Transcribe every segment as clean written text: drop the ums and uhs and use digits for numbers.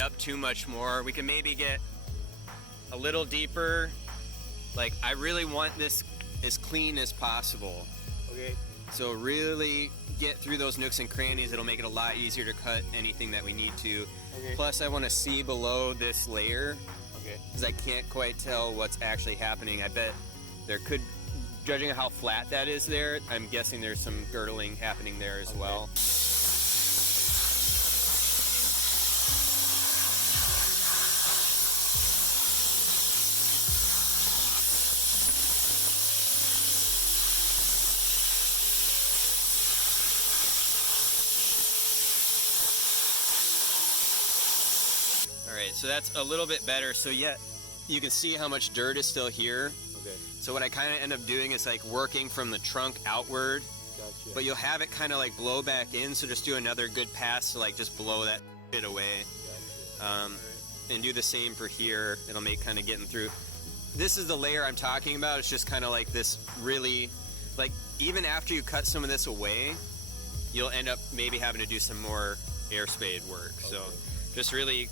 up too much more. We can maybe get a little deeper. Like, I really want this as clean as possible. Okay. So really get through those nooks and crannies. It'll make it a lot easier to cut anything that we need to. Okay. Plus, I want to see below this layer. Okay. Because I can't quite tell what's actually happening. I bet there could, judging how flat that is there, I'm guessing there's some girdling happening there as well. Alright, so that's a little bit better. So yeah, you can see how much dirt is still here. Okay. So what I kind of end up doing is like working from the trunk outward. Gotcha. But you'll have it kind of like blow back in, so just do another good pass to like just blow that shit away. Gotcha. And do the same for here. It'll make kind of getting through. This is the layer I'm talking about. It's just kind of like this really, like even after you cut some of this away, you'll end up maybe having to do some more Airspade work. Okay. So just really,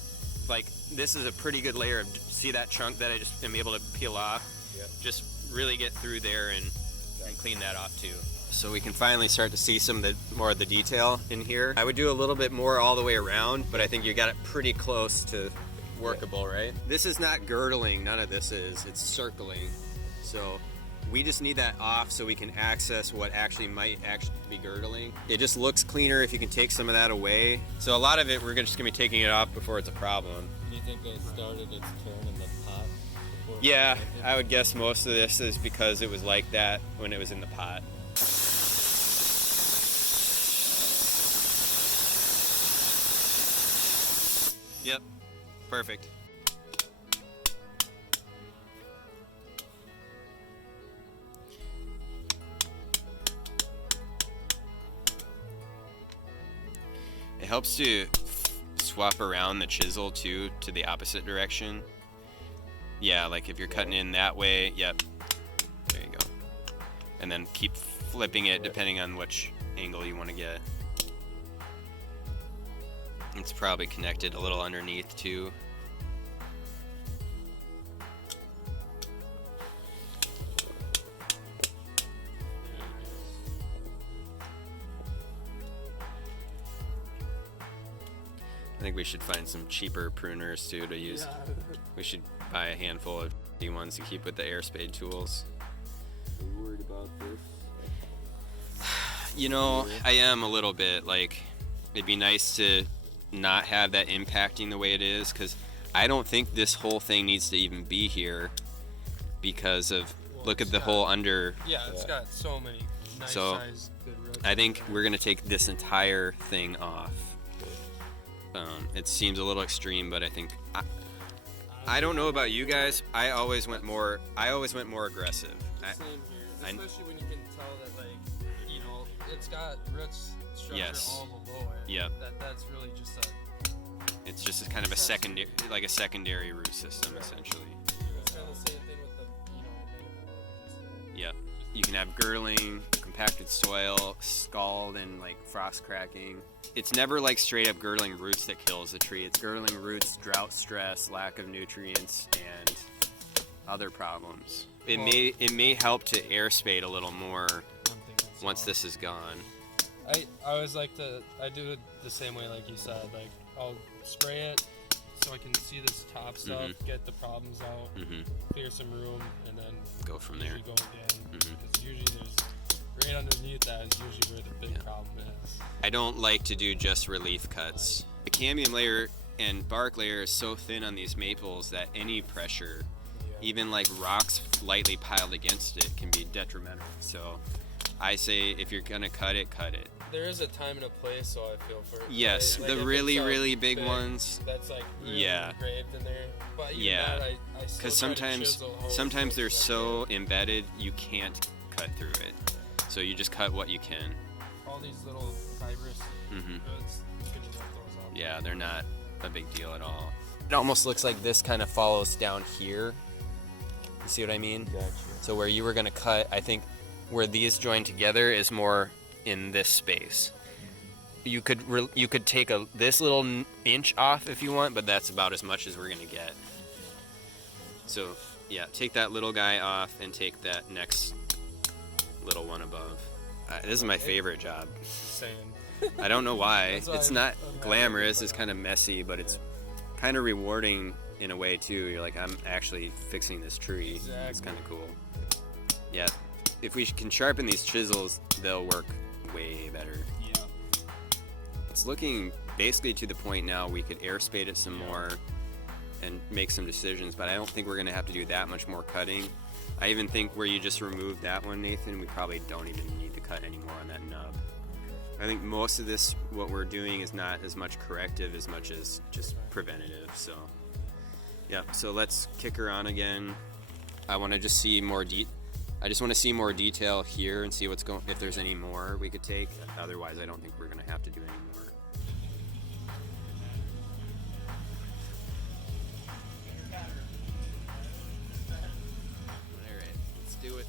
like, this is a pretty good layer of, see that chunk that I just am able to peel off? Yep. Just really get through there and clean that off too. So we can finally start to see some of the more of the detail in here. I would do a little bit more all the way around, but I think you got it pretty close to workable, right? This is not girdling, none of this is, it's circling. So we just need that off so we can access what actually might actually be girdling. It just looks cleaner if you can take some of that away. So a lot of it, we're just gonna be taking it off before it's a problem. Do you think it started its turn in the pot? Yeah, I would guess most of this is because it was like that when it was in the pot. Yep, perfect. It helps to swap around the chisel too to the opposite direction. Yeah, like if you're cutting in that way, yep, there you go. And then keep flipping it depending on which angle you want to get. It's probably connected a little underneath too. I think we should find some cheaper pruners too to use. Yeah. We should buy a handful of ones to keep with the Airspade tools. Are you worried about this? You know, I am a little bit. Like, it'd be nice to not have that impacting the way it is, because I don't think this whole thing needs to even be here because of, look at the whole under. Yeah, it's got so many nice sized good roots. I think we're going to take this entire thing off. It seems a little extreme, but I think I don't know about you guys. I always went more aggressive. Same here, especially when you can tell that, like, you know, it's got roots structure all below it. Yep. That's really just a. It's just kind of a secondary root system, essentially. It's kind of the same thing with the, you know, Yep. You can have girdling, compacted soil, scald, and like frost cracking. It's never like straight up girdling roots that kills the tree. It's girdling roots, drought stress, lack of nutrients, and other problems. It may help to Airspade a little more once this is gone. I always like I do it the same way like you said. Like, I'll spray it so I can see this top stuff, get the problems out, clear some room, and then go from there. Go again. Because usually there's right underneath that is usually where the big problem is. I don't like to do just relief cuts. The cambium layer and bark layer is so thin on these maples that any pressure, even like rocks lightly piled against it, can be detrimental. So I say if you're gonna cut it, cut it. There is a time and a place, so I feel for it. Yes, like the really big ones. That's like really engraved in there. But even that, I still because sometimes they're so embedded you can't cut through it. So you just cut what you can. All these little fibrous roots, you can just let those off. Yeah, they're not a big deal at all. It almost looks like this kind of follows down here. You see what I mean? Gotcha. So where you were gonna cut, I think where these join together is more in this space. you could take this little inch off if you want, but that's about as much as we're gonna get. So yeah, take that little guy off and take that next little one above. This is my favorite job. Same. I don't know why. That's why It's I'm not happy glamorous. with It's that. kind of messy, but it's kind of rewarding in a way too. You're like, I'm actually fixing this tree. It's Exactly. kind of cool. Yeah. If we can sharpen these chisels, they'll work way better. Yeah. It's looking basically to the point now we could Airspade it some more and make some decisions, but I don't think we're going to have to do that much more cutting. I even think where you just removed that one, Nathan, we probably don't even need to cut anymore on that nub. I think most of this, what we're doing, is not as much corrective as much as just preventative. So yeah, so let's kick her on again. I want to just see more I just want to see more detail here and see what's going, if there's any more we could take. Otherwise, I don't think we're going to have to do any more. All right, let's do it.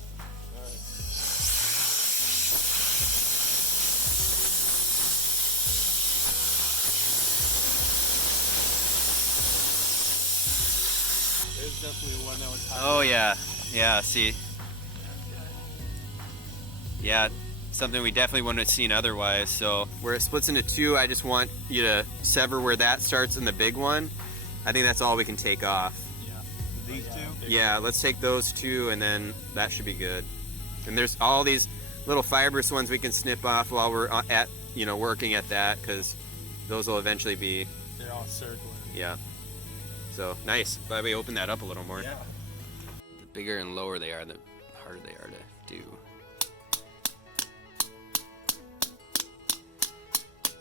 There's definitely one that was hot. Oh yeah, yeah. See, yeah, something we definitely wouldn't have seen otherwise. So where it splits into two, I just want you to sever where that starts in the big one. I think that's all we can take off. Yeah. These two? Yeah, let's take those two, and then that should be good. And there's all these little fibrous ones we can snip off while we're at, working at that, because those will eventually be, They're all circular. yeah. So nice. Glad we opened that up a little more. Yeah. The bigger and lower they are, the harder they are to do.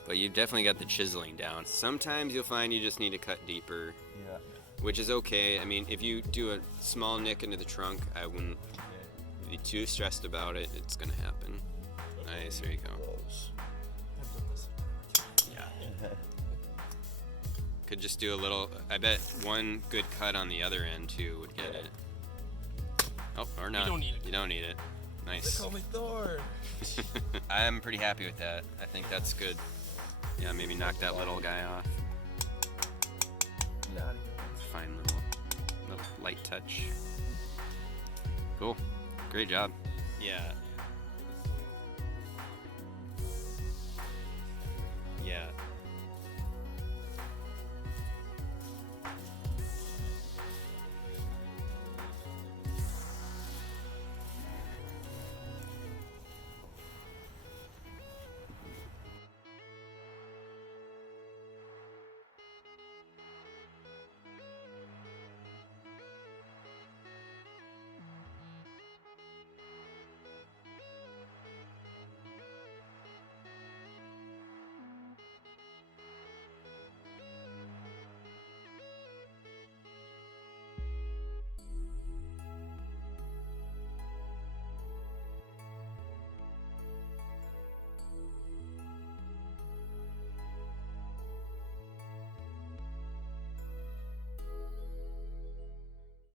But you've definitely got the chiseling down. Sometimes you'll find you just need to cut deeper, Yeah. which is okay. I mean, if you do a small nick into the trunk, I wouldn't be too stressed about it. It's gonna happen. Nice, there you go. Yeah. Could just do a little, I bet one good cut on the other end too would get it. Oh, or not. don't need it. You don't need it. Nice. me Thor. I'm pretty happy with that. I think that's good. Yeah, maybe knock that little guy off. Fine little light touch. Cool. Great job. Yeah,